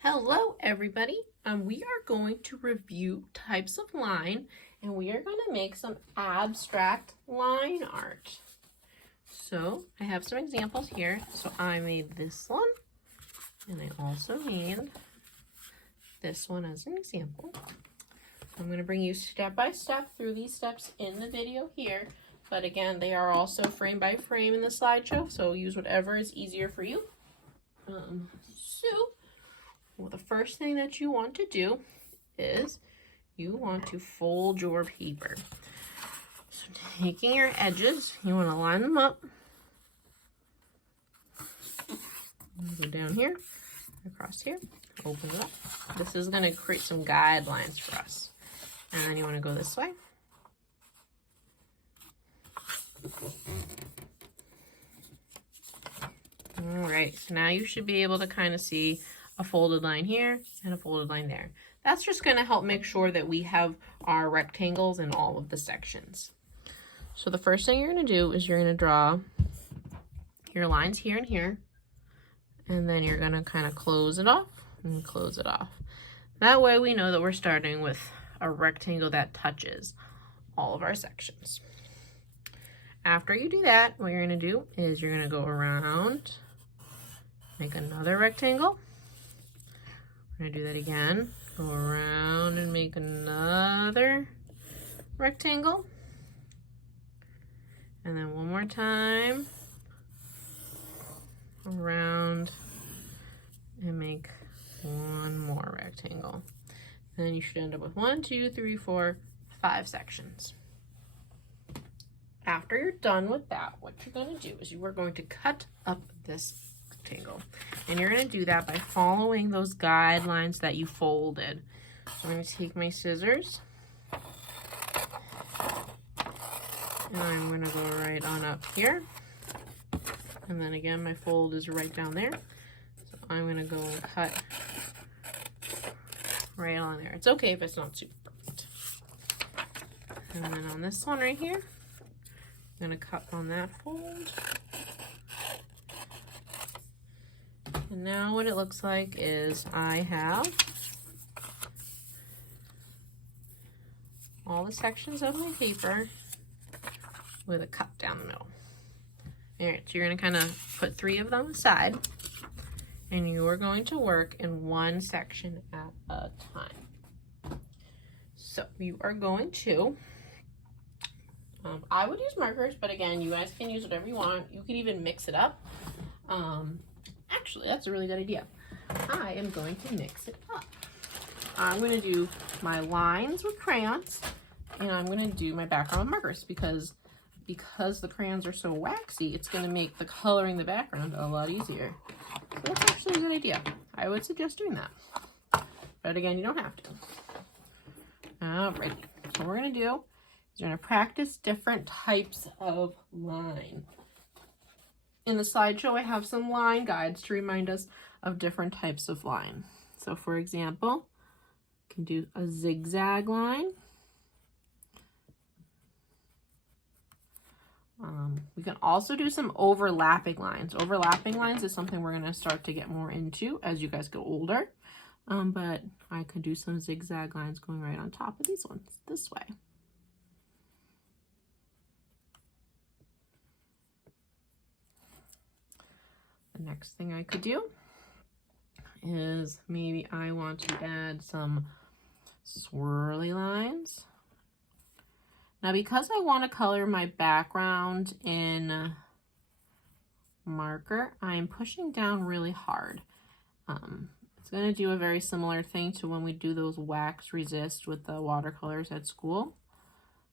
Hello everybody. We are going to review types of line and we are going to make some abstract line art. So I have some examples here. So I made this one and I also made this one as an example. I'm going to bring you step by step through these steps in the video here. But again, they are also frame by frame in the slideshow, so use whatever is easier for you. Well, the first thing that you want to do is you want to fold your paper. So taking your edges, you want to line them up. Go down here, across here, open it up. This is going to create some guidelines for us. And then you want to go this way. All right, so now you should be able to kind of see a folded line here and a folded line there. That's just going to help make sure that we have our rectangles in all of the sections. So the first thing you're going to do is you're going to draw your lines here and here, and then you're going to kind of close it off and close it off. That way we know that we're starting with a rectangle that touches all of our sections. After you do that, what you're going to do is you're going to go around, make another rectangle. We're going to do that again. Go around and make another rectangle. And then one more time. Around and make one more rectangle. And then you should end up with 1, 2, 3, 4, 5 sections. After you're done with that, what you're going to do is you are going to cut up this rectangle. And you're going to do that by following those guidelines that you folded. So I'm going to take my scissors. And I'm going to go right on up here. And then again, my fold is right down there. So I'm going to go and cut right on there. It's okay if it's not super perfect. And then on this one right here, I'm going to cut on that fold. And now what it looks like is I have all the sections of my paper with a cut down the middle. All right, so you're going to kind of put 3 of them aside, and you are going to work in one section at a time. So you are going to, I would use markers, but again, you guys can use whatever you want. You can even mix it up. Actually, that's a really good idea. I am going to mix it up. I'm going to do my lines with crayons, and I'm going to do my background with markers because the crayons are so waxy, it's going to make the coloring the background a lot easier. So that's actually a good idea. I would suggest doing that. But again, you don't have to. Alrighty. So what we're going to do is we're going to practice different types of line. In the slideshow, I have some line guides to remind us of different types of line. So for example, you can do a zigzag line. We can also do some overlapping lines. Overlapping lines is something we're going to start to get more into as you guys get older. But I could do some zigzag lines going right on top of these ones this way. The next thing I could do is maybe I want to add some swirly lines. Now, because I want to color my background in marker, I'm pushing down really hard. It's going to do a very similar thing to when we do those wax resist with the watercolors at school.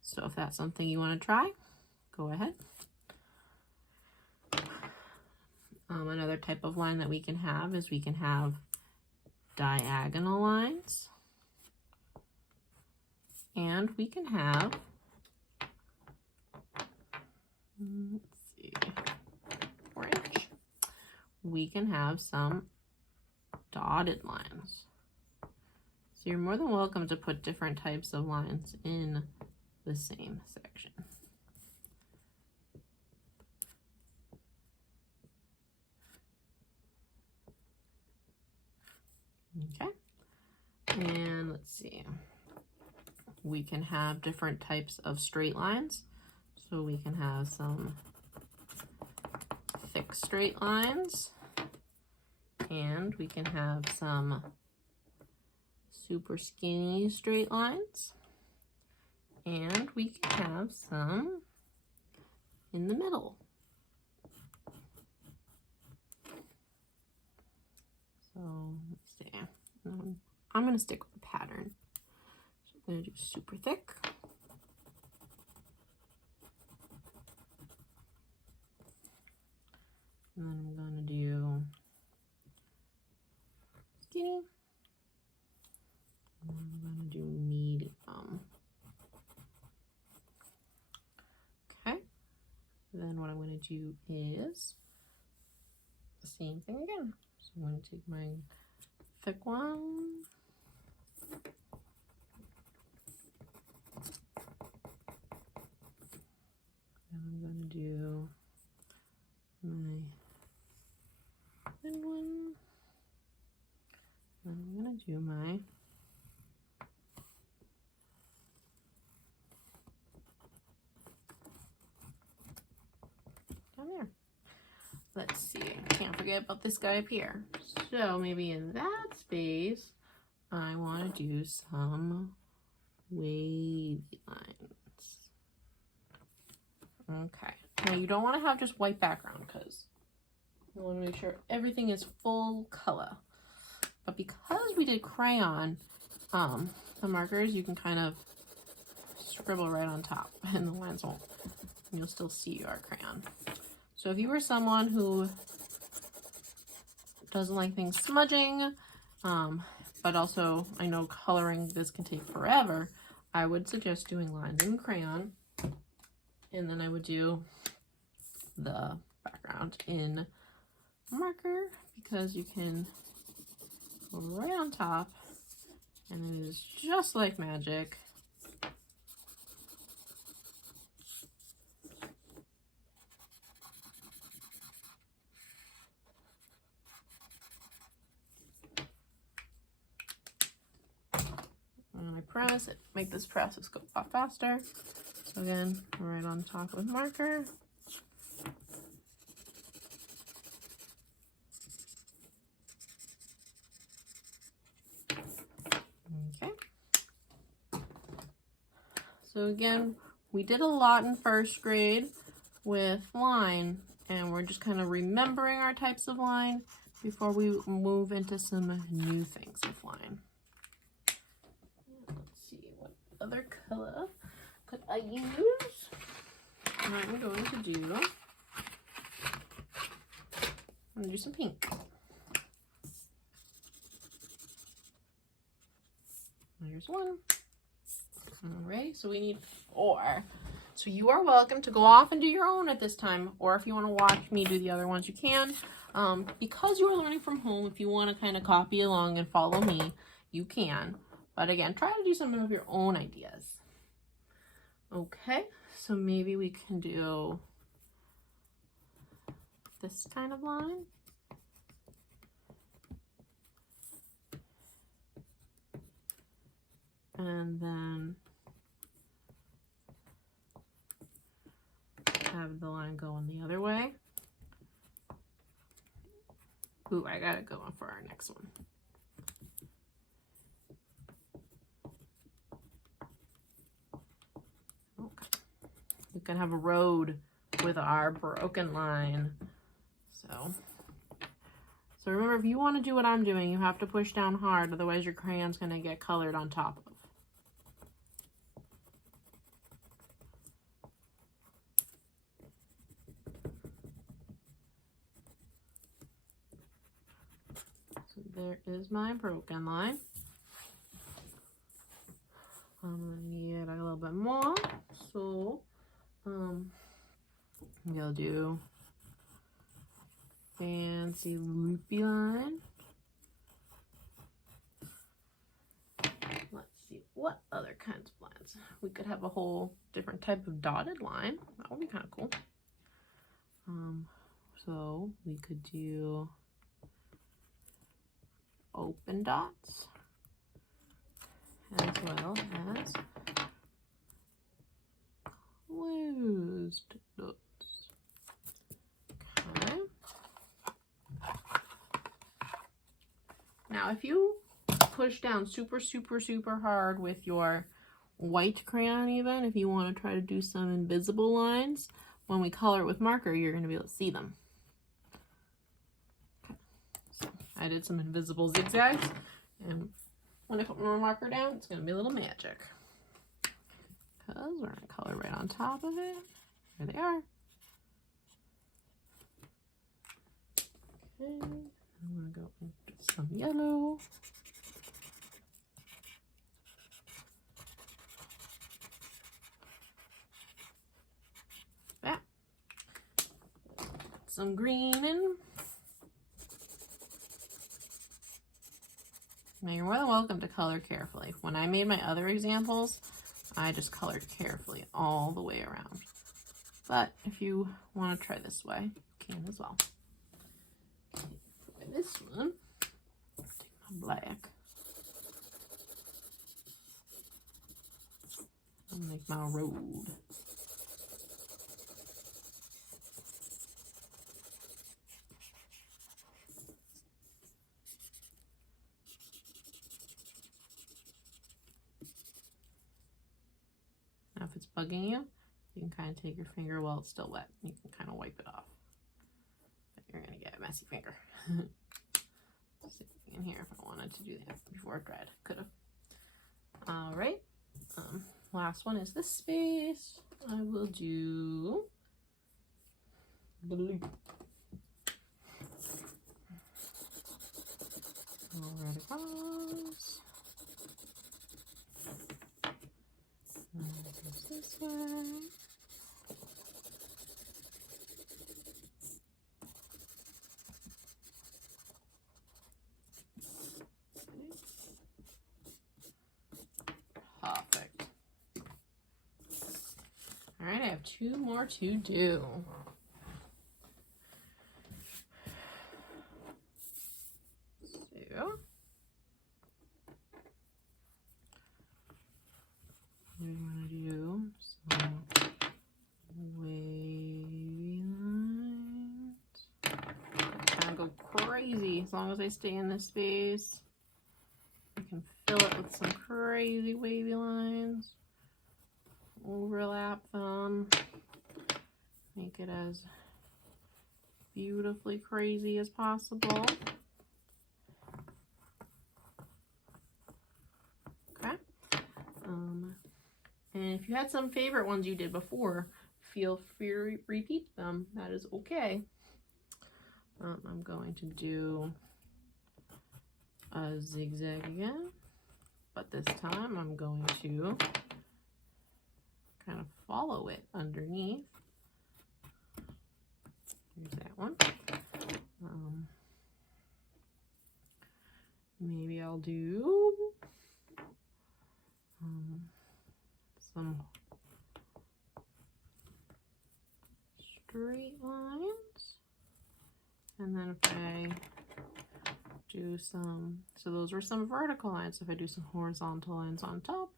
So if that's something you want to try, go ahead. Another type of line that we can have is we can have diagonal lines. And we can have, let's see, orange. We can have some dotted lines. So you're more than welcome to put different types of lines in the same section. Okay. And let's see. We can have different types of straight lines. So we can have some thick straight lines, and we can have some super skinny straight lines, and we can have some in the middle. So let's see. I'm going to stick with the pattern. So I'm going to do super thick. And then I'm going to do skinny. And then I'm going to do medium. Okay. Then what I'm going to do is the same thing again. So I'm going to take my thick one. And I'm going to do my thin one. And I'm going to do my down there. Let's see, can't forget about this guy up here. So maybe in that space, I want to do some wavy lines. Okay, now you don't want to have just white background because you want to make sure everything is full color. But because we did crayon, the markers, you can kind of scribble right on top and the lines won't, and you'll still see your crayon. So if you were someone who doesn't like things smudging, but also I know coloring this can take forever, I would suggest doing lines in crayon, and then I would do the background in marker because you can go right on top and it is just like magic. And I press it, make this process go a lot faster. So again, right on top with marker. Okay. So again, we did a lot in first grade with line, and we're just kind of remembering our types of line before we move into some new things with line. Let's see, what other color could I use? I'm going to do some pink. There's one. Alright, so we need 4. So you are welcome to go off and do your own at this time, or if you want to watch me do the other ones, you can. Because you are learning from home, if you want to kind of copy along and follow me, you can. But again, try to do some of your own ideas. Okay, so maybe we can do this kind of line. And then have the line going the other way. Ooh, I got it going for our next one. Okay. We can have a road with our broken line. So remember, if you want to do what I'm doing, you have to push down hard, otherwise your crayon's going to get colored on top of. So there is my broken line. I'm going to need a little bit more, so we'll do fancy loopy line. Let's see, what other kinds of lines? We could have a whole different type of dotted line. That would be kind of cool. So we could do, open dots as well as closed dots. Okay. Now if you push down super hard with your white crayon, even if you want to try to do some invisible lines, when we color it with marker, you're going to be able to see them. Okay. So I did some invisible zigzags, and when I put more marker down, it's going to be a little magic. Because we're going to color right on top of it. There they are. Okay, I'm going to go into some yellow. That. Some green in. Now you're more than welcome to color carefully. When I made my other examples, I just colored carefully all the way around. But if you want to try this way, you can as well. Okay, for this one, take my black. I'll make my road. Now if it's bugging you, you can kind of take your finger while it's still wet. You can kind of wipe it off. But you're going to get a messy finger. In here if I wanted to do that before it dried. Could have. Alright. Last one is this space. I will do blue. All right across. This way. Perfect. All right, I have 2 more to do. So we want to do some wavy lines. Kind of go crazy as long as I stay in this space. I can fill it with some crazy wavy lines. Overlap them. Make it as beautifully crazy as possible. Okay. And if you had some favorite ones you did before, feel free to repeat them. That is okay. I'm going to do a zigzag again, but this time I'm going to kind of follow it underneath. Here's that one. Maybe I'll do some straight lines, and then if I do some, so those were some vertical lines. If I do some horizontal lines on top,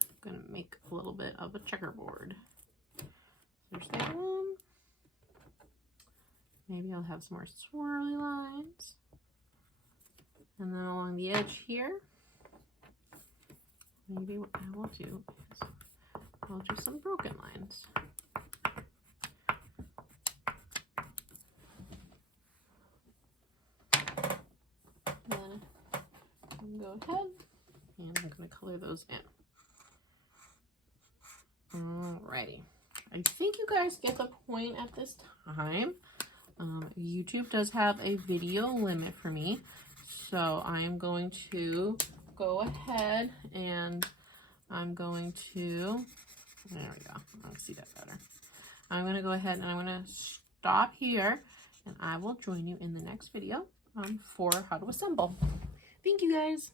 I'm gonna make a little bit of a checkerboard. There's that one. Maybe I'll have some more swirly lines, and then along the edge here, maybe what I will do is I'll do some broken lines. Then I'm gonna go ahead and I'm gonna color those in. Alrighty. I think you guys get the point at this time. YouTube does have a video limit for me, so I'm going to go ahead and I'm going to, there we go, I can see that better. I'm going to go ahead and I'm going to stop here, and I will join you in the next video for how to assemble. Thank you guys.